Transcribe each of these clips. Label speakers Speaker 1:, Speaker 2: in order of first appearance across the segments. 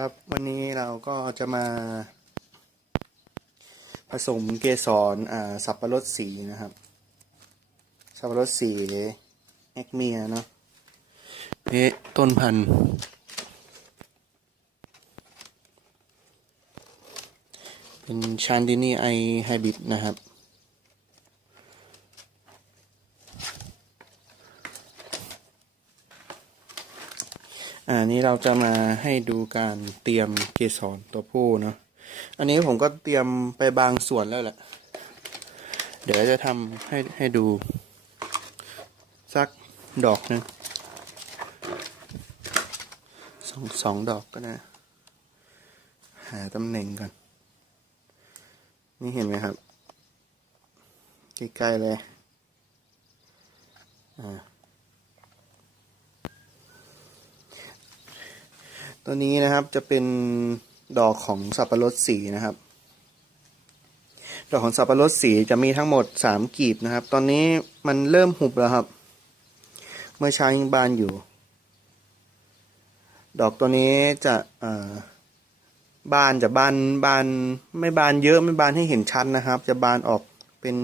Speaker 1: ครับ วันนี้เราก็จะมา ผสมเกสรอ่าสับปะรดสีนะครับ สับปะรดสีแอคเมียเนาะเอ๊ต้นพันธุ์เป็นชานดินีไอไฮบริดนะครับ อ่านี้เราจะมาให้ดูการเตรียมเกสรตัวผู้เนาะ อันนี้ผมก็เตรียมไปบางส่วนแล้วแหละ เดี๋ยวจะทำให้ให้ดู สักดอกหนึงสองสองดอกก็ได้ หาตำแหน่งก่อน นี่เห็นไหมครับ ใกล้ๆเลย อ่า ตัวนี้นะครับจะเป็นดอกของสับปะรดสีนะครับ ดอกของสับปะรดสีจะมีทั้งหมดสามกีบนะครับ ตอนนี้มันเริ่มหุบแล้วครับ เมื่อเช้ายังบานอยู่ ดอกตัวนี้จะบานจะบานบานไม่บานเยอะไม่บานให้เห็นชัดนะครับ จะบานออกเป็น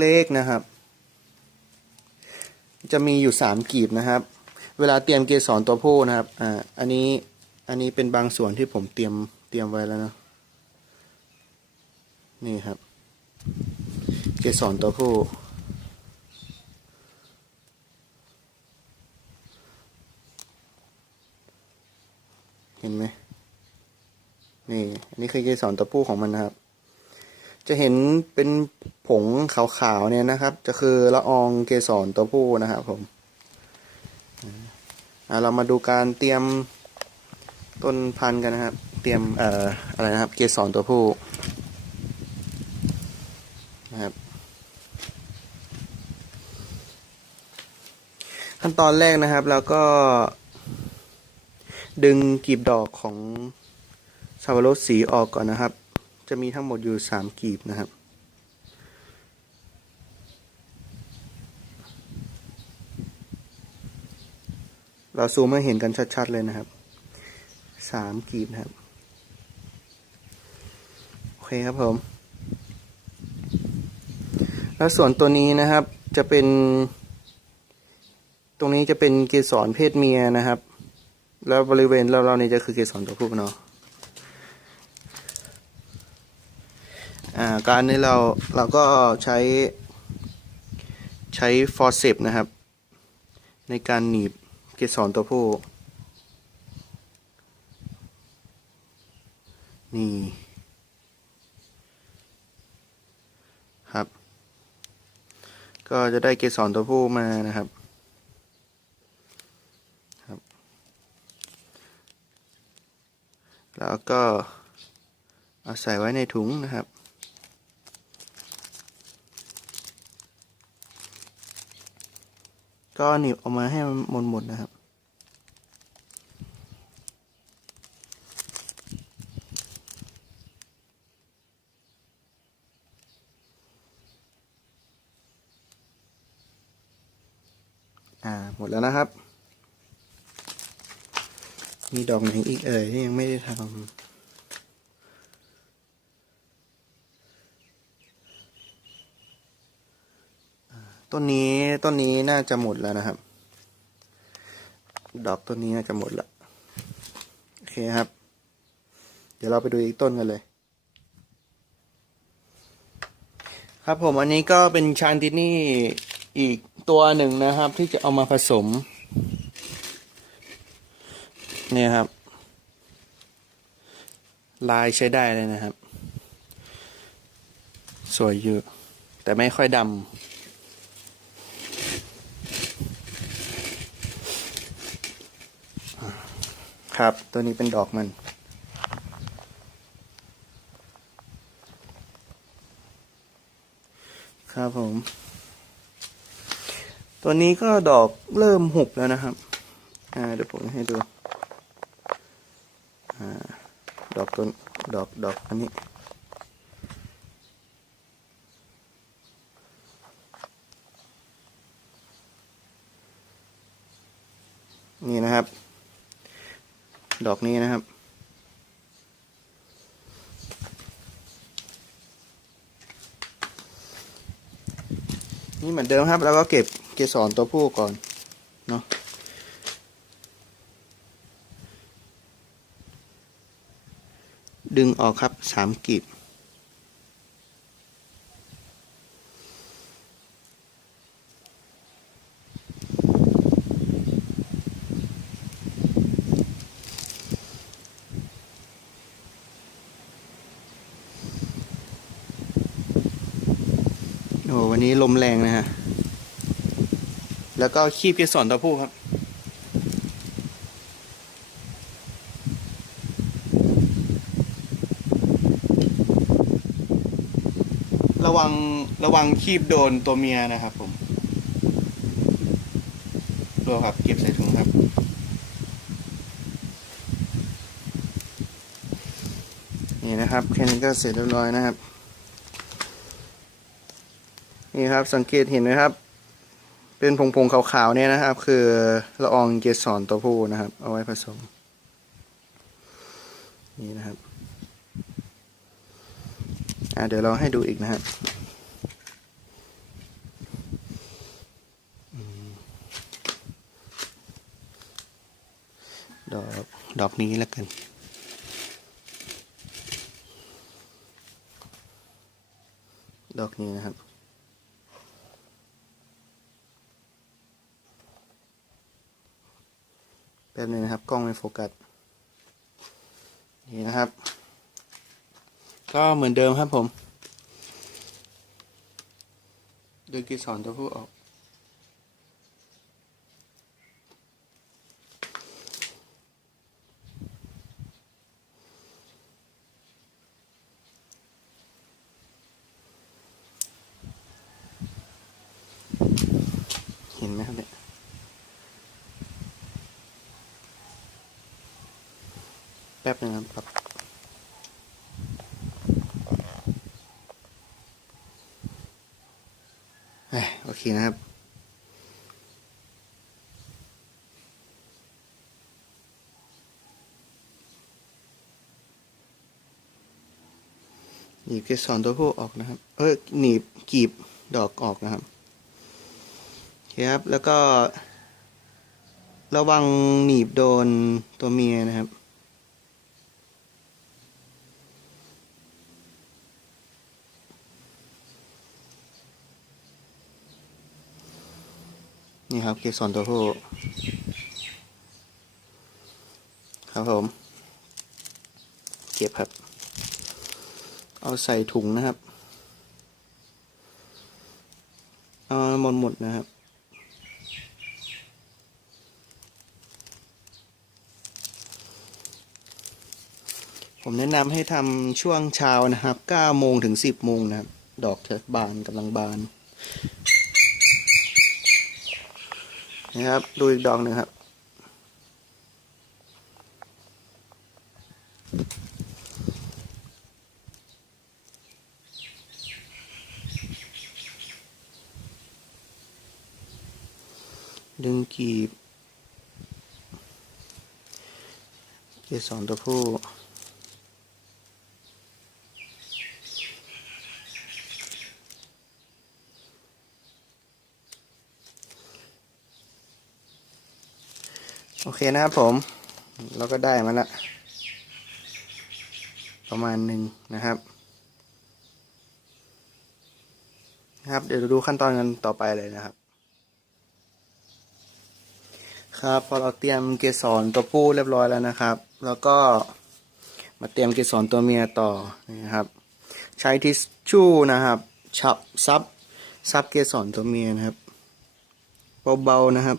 Speaker 1: เล็กๆนะครับ จะมีอยู่สามกีบนะครับ เวลาเตรียมเกสรตัวผู้นะครับ อ่า อันนี้ อันนี้เป็นบางส่วนที่ผมเตรียม เตรียมไว้แล้วนะ นี่ครับ เกสรตัวผู้ เห็นไหม นี่ อันนี้คือเกสรตัวผู้ของมันนะครับ จะเห็นเป็นผงขาวๆเนี่ยนะครับ จะคือละอองเกสรตัวผู้นะครับผม เรามาดูการเตรียมต้นพันธุ์กันนะครับ เตรียมเอ่ออะไรนะครับ เกสรตัวผู้นะครับ ขั้นตอนแรกนะครับแล้วก็ ดึงกลีบดอกของสับปะรดสีออกก่อนนะครับ จะมีทั้งหมดอยู่สามกลีบนะครับ เราซูมให้เห็นกันชัดๆเลยนะครับสามกีบนะครับ โอเคครับผม แล้วส่วนตัวนี้นะครับจะเป็น ตรงนี้จะเป็นเกสรเพศเมียนะครับ แล้วบริเวณเรอบๆนี้จะคือเกสรตัวผู้เนาะอ่าการนี้เราเราก็ใช้ใช้ฟอร์เซปนะครับ ในการหนีบ เกสรตัวผู้ นี่ ครับ ก็จะได้เกสรตัวผู้มานะครับครับ แล้วก็เอาใส่ไว้ในถุงนะครับ ก็หนีบออกมาให้มันหมดๆนะครับ อ่าหมดแล้วนะครับ มีดอกไหนอีกเอ่ยที่ยังไม่ได้ทำ ต้นนี้ต้นนี้น่าจะหมดแล้วนะครับ ดอกต้นนี้น่าจะหมดละโอเคครับ เดี๋ยวเราไปดูอีกต้นกันเลย ครับผมอันนี้ก็เป็นชานตินี่อีกตัวหนึ่งนะครับ ที่จะเอามาผสม เนี่ยครับ ลายใช้ได้เลยนะครับ สวยอยู่ แต่ไม่ค่อยดำ ครับ ตัวนี้เป็นดอกมัน ครับผม ตัวนี้ก็ดอกเริ่มหุบแล้วนะครับ อ่าเดี๋ยวผมให้ดู อ่า ดอกต้นดอกดอกอันนี้นี่นะครับ ดอกนี้นะครับ นี่เหมือนเดิมครับ แล้วก็เก็บเกสรตัวผู้ก่อนเนาะดึงออกครับสามกีบ โอ้วันนี้ลมแรงนะฮะ แล้วก็คีบเกสรตัวผู้ครับ ระวังระวังคีบโดนตัวเมียนะครับผมดูครับ เก็บใส่ถุงครับนี่นะครับแค่นี้ก็เสร็จเรียบร้อยนะครับ นี่ครับสังเกตเห็นไหมครับ เป็นผงๆขาวๆเนี่ยนะครับ คือละอองเกสรตัวผู้นะครับ เอาไว้ผสม นี่นะครับอ่าเดี๋ยวเราให้ดูอีกนะครับดอกดอกนี้แล้วกันดอกนี้นะครับ ป๊บนึงนะครับ กล้องไม่โฟกัส นี่นะครับ ก็เหมือนเดิมครับผม ดึงกีสอนตัวผู้ออก เห็นไหมครับเนี่ย แป๊บหนึงครับ เอ้ย โอเคนะครับ หนีบเกสรตัวผู้ออกนะครับ เออหนีบกีบดอกออกนะครับโอเคครับ แล้วก็ ระวังหนีบโดนตัวเมียนะครับ นี่ครับเก็บสอนตัวผู้ครับผม เก็บครับ เอาใส่ถุงนะครับ เอาหมดหมดนะครับผมแนะนำให้ทำช่วงเช้านะครับ9โมงถึง 10โมงนะครับ ดอกจะบานกำลังบาน นะครับ ดูอีกดอกหนึ่งครับ ดึงกีบเกสรตัวผู้ เคนะครับผม เราก็ได้มาละประมาณหนึ่งนะครับนะครับ เดี๋ยวเราดูขั้นตอนกันต่อไปเลยนะครับ ครับพอเราเตรียมเกสรตัวผู้เรียบร้อยแล้วนะครับ แล้วก็มาเตรียมเกสรตัวเมียต่อนะครับ ใช้ทิชชู่นะครับฉับซับซับเกสรตัวเมียนะครับเบาๆนะครับ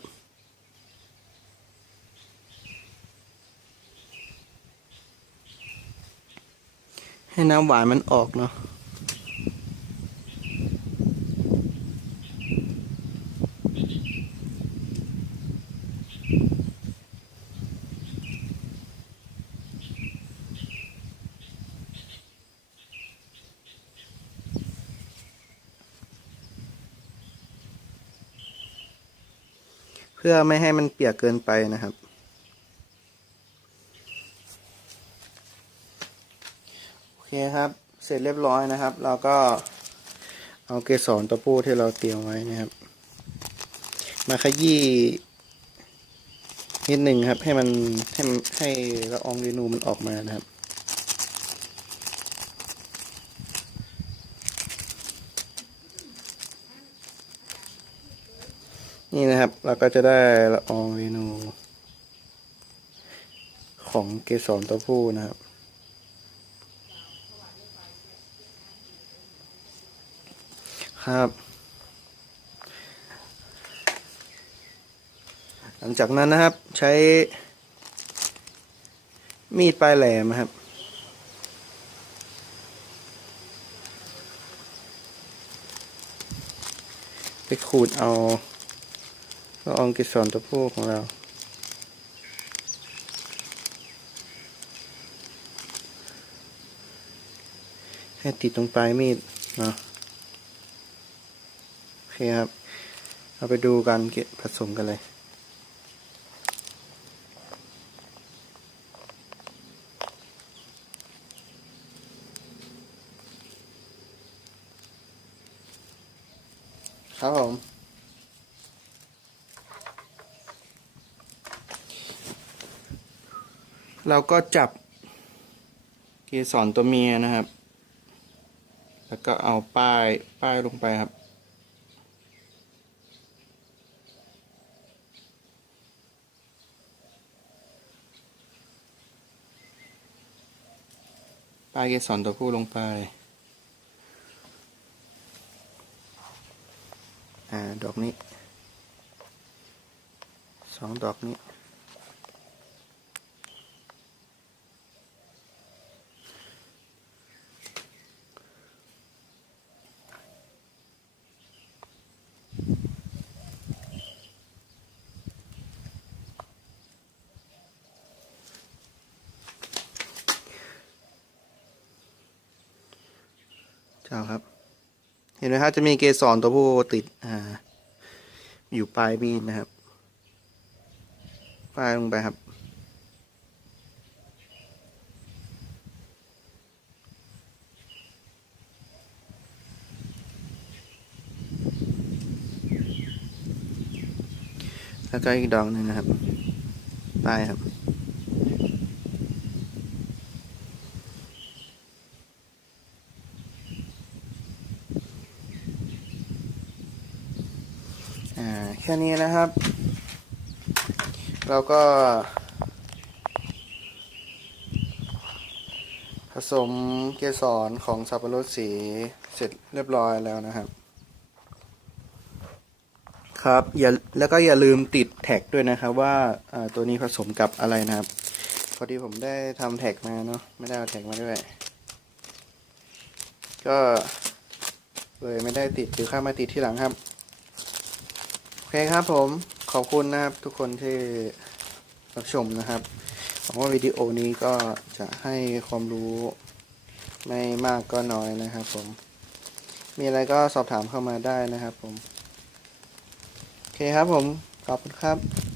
Speaker 1: ให้น้ำหวานมันออกเนาะเพื่อไม่ให้มันเปียกเกินไปนะครับ เคค เสร็จเรียบร้อยนะครับ เราก็เอาเกสรตัวผู้ที่เราเตรียมไว้นะครับ มาขยี้นิดหนึ่งครับ ให้มันให้มันให้ละอองเรนูมันออกมานะครับนี่นะครับเราก็จะได้ละอองเรนูของเกสรตัวผู้นะครับ ครับ หลังจากนั้นนะครับใช้มีดปลายแหลมครับไปขูดเอาละองเกสรตัวผู้ของเรา ให้ติดตรงปลายมีดเนาะ เคครับ เราไปดูการเก็บผสมกันเลย ครับผมเราก็จับเกสรตัวเมียนะครับ แล้วก็เอาป้ายป้ายลงไปครับ ป้ายเกสรตัวผู้ลงไป อ่า ดอกนี้ สองดอกนี้ เจ้าครับ เห็นไหมครับจะมีเกสรตัวผู้ติดอ่าอยู่ปลายมีดนะครับปลายลงไปครับ แล้วก็อีกดอกหนึ่งนะครับ ปลายครับ อ่าแค่นี้นะครับ เราก็ ผสมเกสรของสับปะรดสีเสร็จเรียบร้อยแล้วนะครับ ครับอย่าแล้วก็อย่าลืมติดแท็กด้วยนะครับว่าตัวนี้ผสมกับอะไรนะครับ พอดีผมได้ทำแท็กมาเนาะไม่ได้เอาแท็กมาด้วย ก็เลยไม่ได้ติดหรือข้ามมาติดที่หลังครับ อเคครับผมขอบคุณนะครับทุกคนที่รับชมนะครับหวังว่าวิดีโอนี้ก็จะให้ความรู้ไม่มากก็น้อยนะครับผม มีอะไรก็สอบถามเข้ามาได้นะครับผม โอเคครับผม ขอบคุณครับ